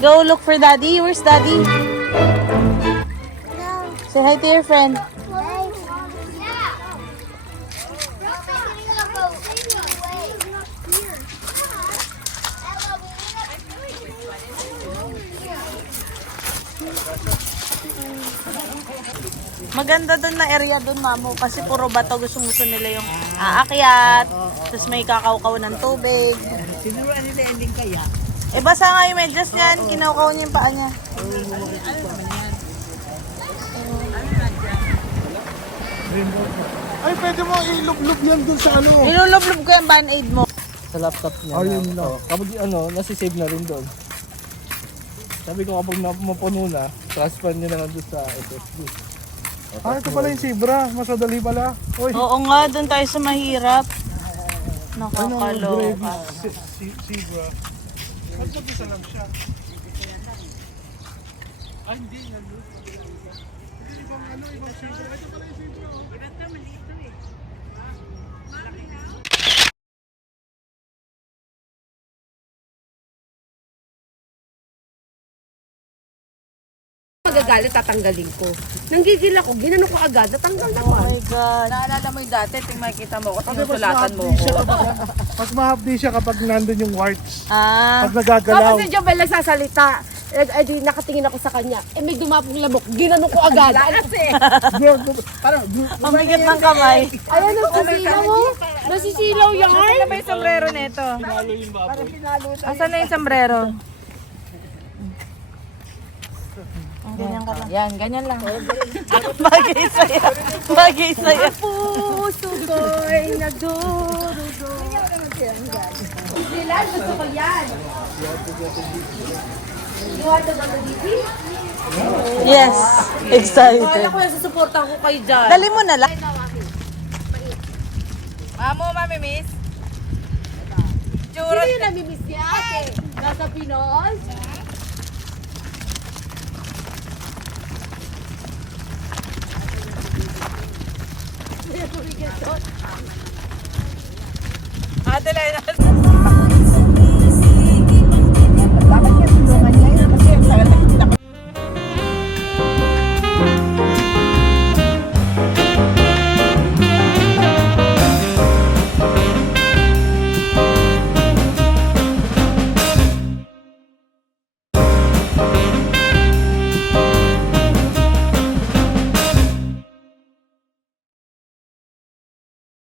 go look for Daddy. Where's Daddy? Say hi to your friend. Maganda doon na area doon, Mamo. Kasi puro bato. Gusto nila yung aakyat. Tapos may kakaukaw ng tubig. Siguro nila ending kaya. Eh, basa nga yung medyas niyan. Kinaukaw niya yung paa niya. Ay, pwede mo ilublob yan dun sa ano. Nilulublob ko yung band-aid mo. Sa laptop niya. Oh, yun lang. Kapag nasi-save na rin doon. Sabi ko kapag mapuno na, transfer niya na lang doon sa SSD. Ah, ito pala yung zebra. Mas madali pala. Uy, Oo nga, doon tayo sa mahirap. ano, Nakakaloka. zebra. Mas mag-isa lang siya. Ah, hindi. Nandun. Ibang ano, ibang zebra. Ito pala yung zebra. Magagalit, tatanggalin ko. Nanggigil ako, ginano ko agad, natanggal na Oh my God. Naalala mo yung dati, ting makikita mo ko, Kasi mas sinusulatan mo mahapdi siya ko. kapag, mas mahapdi siya kapag nandun yung warts. Ah, Pag nagagalaw. Tapos si Jobel nagsasalita, eh di nakatingin ako sa kanya, eh may dumapong lamok, ginano ko agad. Kasi, Parang, ang bigat ng kamay. ayan nasisilaw mo, nasisilaw yan. Ano ba yung sombrero nito? Asan na yung sombrero? Ganyan ka lang. Yan, ganyan lang. Bagay sa'yo. Bagay sa'yo. Puso ko'y nagdurugo. Sila, gusto ko yan. You want to go to DC? Yes, excited. Kaya ko yung susuportan ko kayo dyan. Dali mo na lang. Mamo, mami, miss. Sino yung namimiss niya, ate? Nasa Pinos? Ate Lena.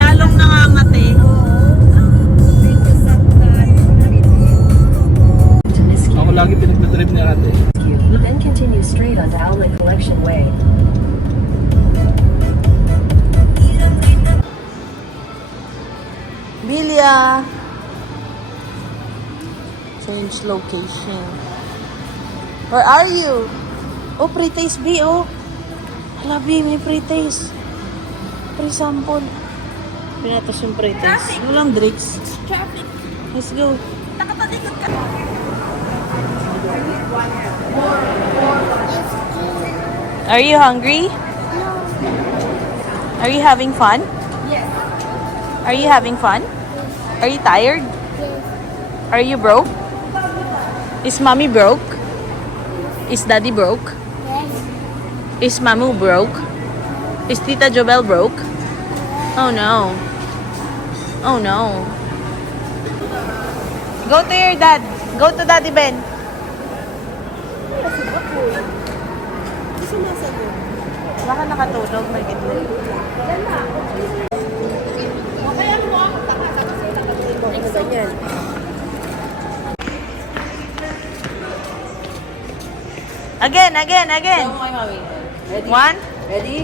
Lalong nangangati. Ako lagi pinagdadrive ni ate. Then continue straight onto Owlet Collection Way. Bilya. Change location. Where are you? Oh, pre-taste B, oh. Hala, B, may pre-taste. Pre-sample. Pinatas yung pre-taste. Walang drinks. Traffic. Let's go. Nakatalikod ka. Are you hungry? Are you having fun? Yes. Are you having fun? Are you tired? Are you broke? Is mommy broke? Is daddy broke? Is mamu broke? Is Tita Jobel broke? Oh no. Oh no. Go to your dad. Go to Daddy Ben. Baka nakatulog, may itlog. Ganyan. Again. Ready? One. Ready?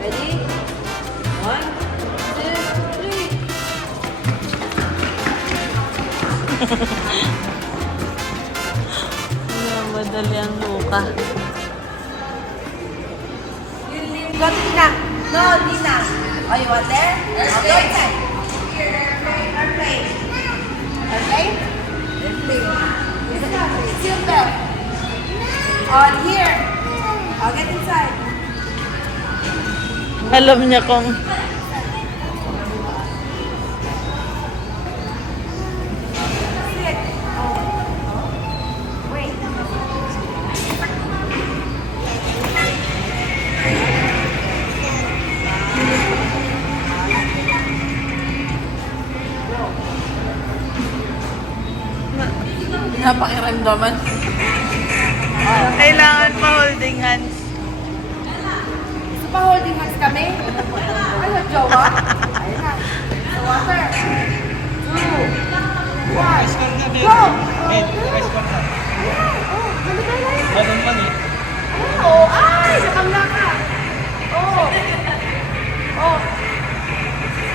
Ready? 1, 2, 3. Madali ang luka. Go, Tina. No, Tina. Oh, you want there? Okay. Airplane. Airplane? Airplane. Seatbelt. On here. I'll get inside. Alam niya kung Sit. Wait. Ang daman. Kailangan pa holding hands. Gusto pa holding hands kami? Ano, jowa? Ayun na. So, water. 2, 1, go! Ganun man eh. Oh, ay! Nakamla ka! Oh! Oh!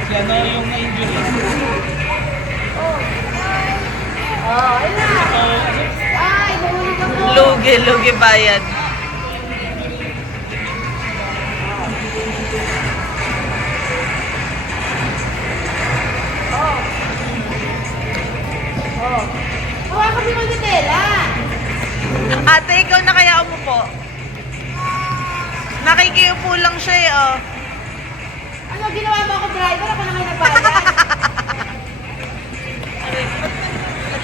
Si ano yung na-injury. Oh, ayun na! Ay, mahulog ako! Lugi bayad. Hawakan mo yung Nutella! Ate, ikaw na kaya umupo? Nakikiupo lang siya eh, oh. Ano, ginawa mo ako driver? Ako na ngayon nabayad.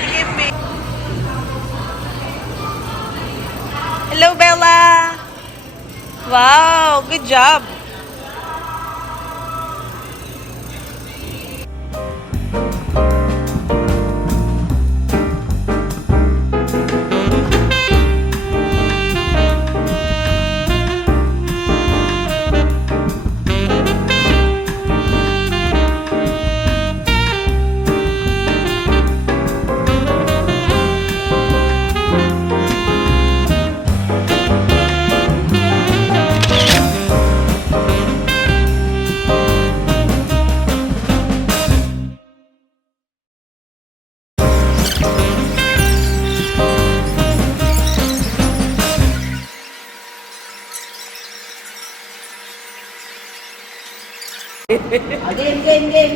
Give me. Hello, Bella. Wow, good job.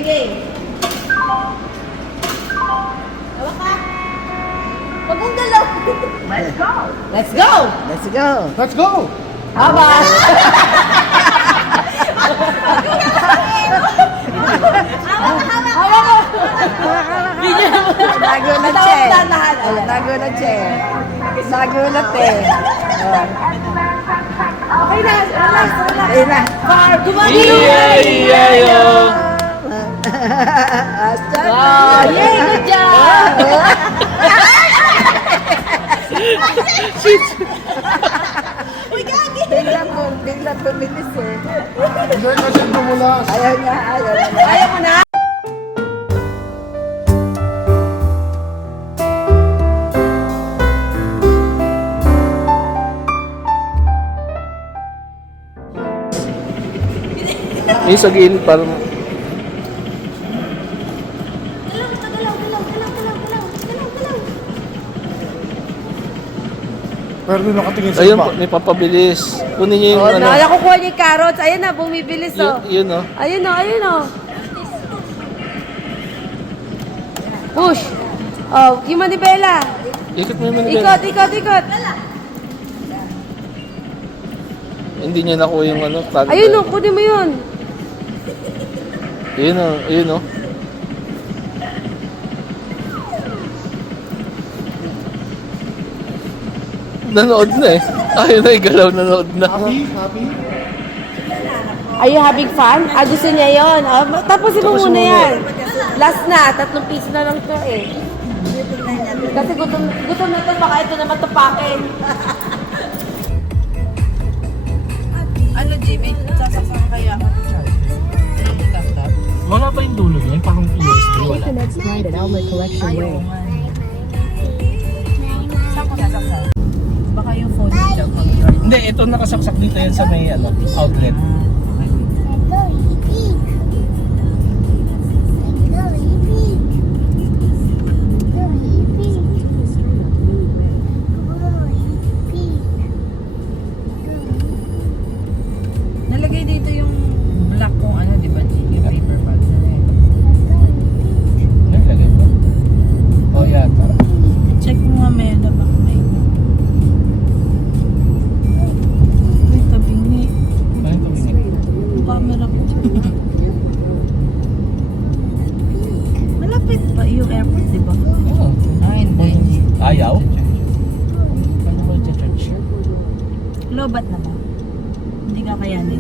Game. Hawak ka. Huwag mong galaw. Let's go! Let's go! Aba! Nagulat siya eh. Nagulat eh. Okay na, relax. Ayun na. Gumagino! Oh, yay! Good job! Biglang bumilis eh. Hindi kasi tumulas. Ayaw niya. Ayaw mo na? Yung sa gilid parang Pero di nakatingin sa ayun iba. po, may papabilis. Kunin niyo yung Oh, ano. nakukuha niya yung carrots. Ayun na, bumibilis oh. Yun oh. Ayun oh. Push. Oh, yung manibela. Ikot mo yung manibela. Ikot. Hindi niya nakuha yung ano. Ayun oh, kunin mo yun. Ayun oh. Nanood na eh. Ayun na igalaw, nanood na. Happy? Are you having fun? Gusto niya yun. Oh, tapusin mo muna yan. Last na, 3 piso na lang to eh. Kasi gutom na to, baka ito naman tupakin. Ano, Jimmy? Sasaksan kaya ako ng charge? Wala pa yung dulo niya, parang USB. Take the next right at Outlet Collection Way. Saan ko sasaksan? Baka yung phone mo dyan mag-charge. Hindi, ito nakasaksak dito yan sa may ano, outlet. Nalagay dito yung black kung ano, di ba? Yung paper bag na yun. Nalagay ba? Oh, yata. Check mo mamaya na baka may... May tabingi. Ano ito? Yung camera ko. Malapit pa yung airport, di ba? Oo. Hindi. Ayaw? Ano ba i-charge siya? Lobat naman. Hindi ka kayanin.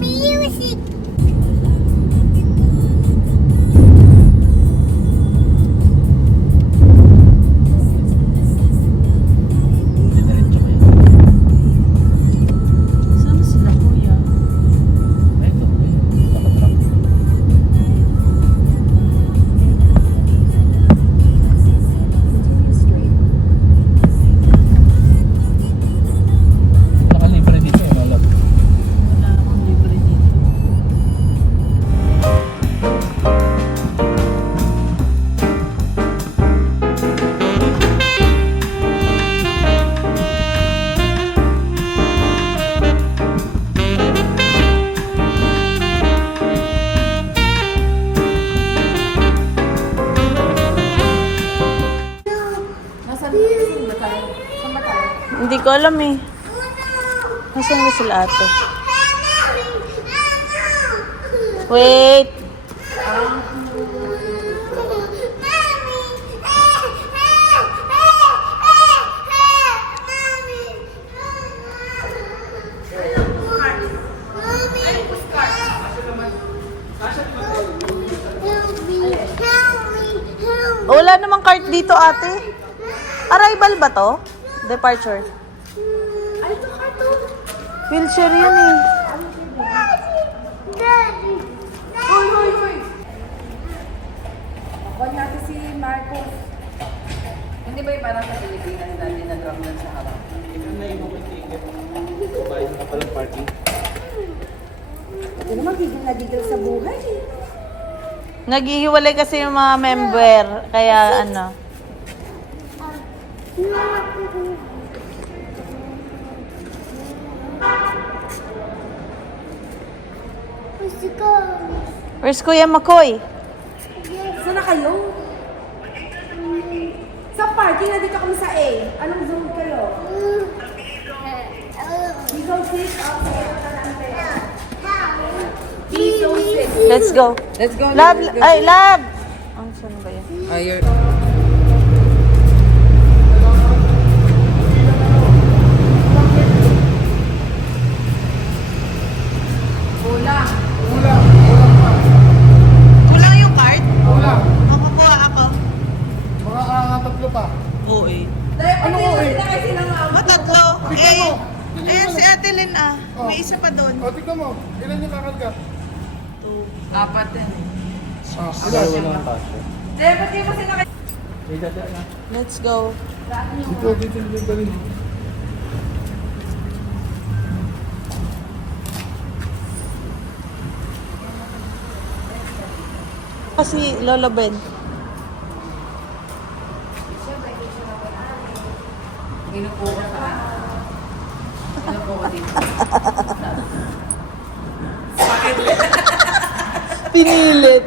ko alam eh. Nasaan ba sila ate? Wait! Wala namang cart dito ate. Arrival ba to? Departure. Wheelchair yun eh. Huwag natin si Marcos. Hindi ba yung parang sa Pilipinas dati na drop lang sa harap? Babae na palang parking. Ito naman, gigil na gigil sa buhay. Naghihiwalay kasi yung mga member. Kaya ano. Where's Kuya Makoy? Saan na kayo? Sa parking, nandito kami sa A. Anong zone kayo? Zone 6? Okay. Zone 6. Let's go. Let's go. Lab! Ay, lab! Ang saan ba yan? Kulang yung card? Wala. Makukuha ako. Mga tatlo pa. Oo eh. Ano ko eh? Matatlo. Eh, ayan si Ate Lynn ah. May isa pa doon. O, tignan mo. Ilan yung kakarga? Apat yan. Dalawa lang ang kasya. Ba't kayo kasi naka... May dadaan na. Let's go. Dito yung galing. Kasi Lola Ben. Inupo ko sa... Inupo ko dito. Pinilit.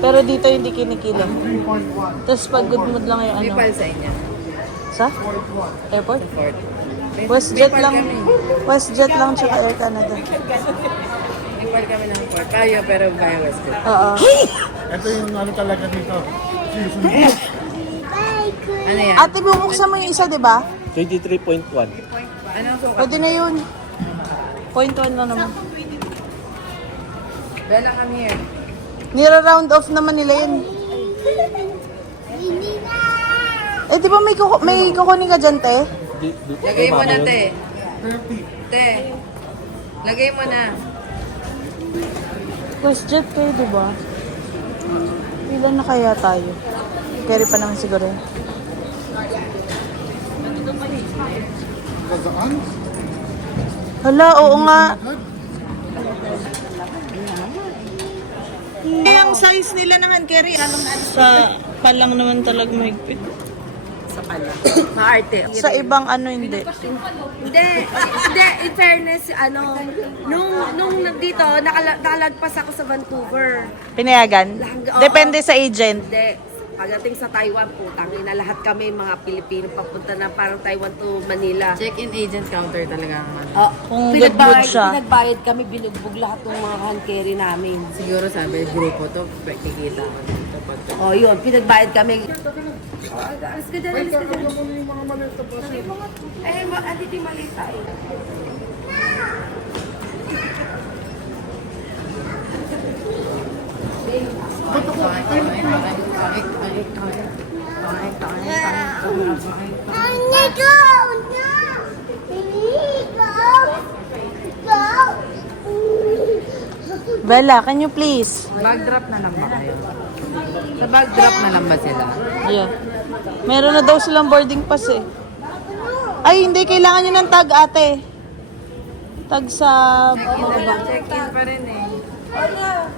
Pero dito hindi kinikilam. 3.1. Tapos pag good mood lang yung ano. sa inyo. Sa? Airport? WestJet lang. WestJet lang tsaka Air Canada. Ipal kami ng report. Tayo pero via Western. Oo. Ito yung ano talaga dito. Ano yan? Ate, bubuksan mo yung isa, di ba? 23.1. Ano ang sukat? Pwede na yun. 0.1 lang naman. Bella, come here. Nira-round off naman nila yun. Eh, di ba may kukunin ka dyan, te? Lagay mo na, te. Te. Lagay mo na. WestJet kayo, di ba? Ilan na kaya tayo? Carry pa naman siguro yun. Kazaan? Hala, oo nga. Ang size nila ng hand carry, sa palang naman talaga mahigpit. Maarte. Sa ibang ano, hindi. Hindi, in fairness, nung dito, nakalagpas ako sa Vancouver. Pinayagan? Depende sa agent. Hindi, pagdating sa Taiwan, putang ina, lahat kami mga Pilipino papunta na parang Taiwan to Manila. Check-in agent counter talaga ang ano. Kung good mood siya. Pinagbayad kami, binugbog lahat ng mga hand carry namin. Siguro sabi, grupo to, kikita ko dito. Oh, yun, pinagbayad kami. Alis ka dyan, alis ka dyan. Kaya mo yung mga maliit na baso. Andito yung maliit tayo. Bella, can you please? Bag drop na lang ba kayo? Sa bag drop na lang ba sila? Yeah. Meron na daw silang boarding pass eh. Ay, hindi. Kailangan nyo ng tag, ate. Tag sa... Check-in pa rin eh.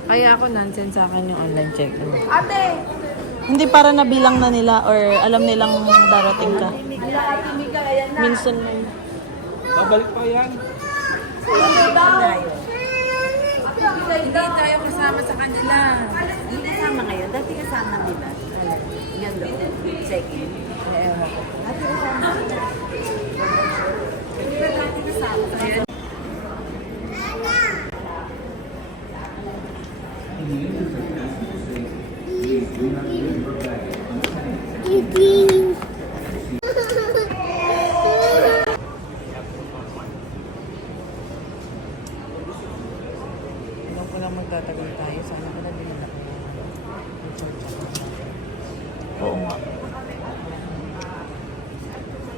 Kaya ako nonsense sa akin yung online check-in. Hindi para nabilang na nila or alam nilang darating ka. Minsan na yun. Babalik pa yan. Hindi tayo kasama sa kanila. Hindi, kasama ngayon? Dati kasama, di ba? Yan doon. Check-in. Dati kasama. Di ba dati kasama? Alam ko lang magtatagal tayo. Sana ko na din ako. Oo nga.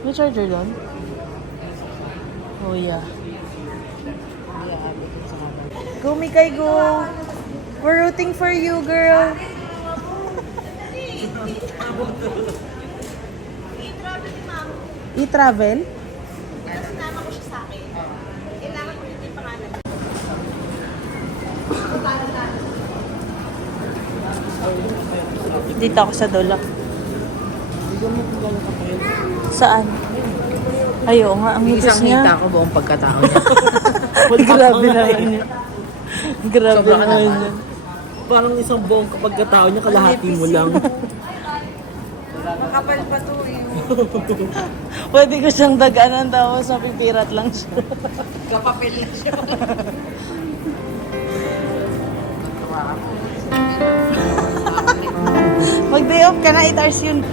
May charger doon? Oh yeah. Hindi aabot yun sa kamay. Go Mikay, go! We're rooting for you, girl! E-travel? Dito ako sa Dolak. Saan? Ayo nga, ang lupis Isang hita niya. ko buong pagkatao niya. Grabe naman niya. Grabe Sobrang naman naman. niya. Parang isang buong pagkatao niya, kalahati mo lang. Makapal pa to eh. Pwede ko siyang daganan tapos mapipirat lang siya. Kapapilin siya. Mag-day off ka na, 8 hours yun.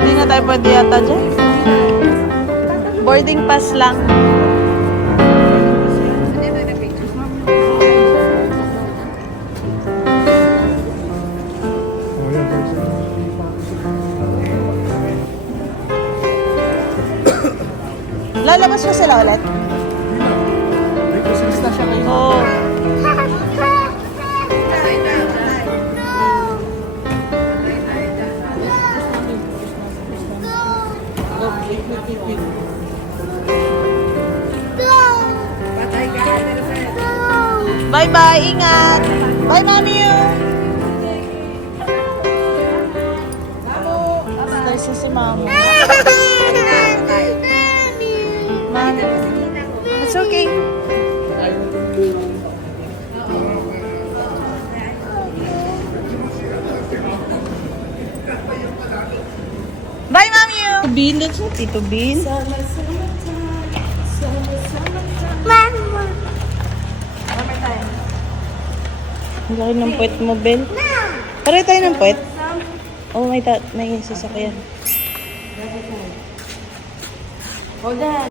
Hindi na tayo pwede yata dyan. Boarding pass lang. Lalabas pa sila ulit? May Christmas na siya ngayon. Oo. Bye-bye, ingat! Bye, Mami! There's si Mama. Mami. It's okay. Bye, Mami! Tito Bean, that's what Tito Bean. Ang laki ng puwet mo, Ben. Pareho tayo ng puwet. Oh, may sasakyan. Hold on.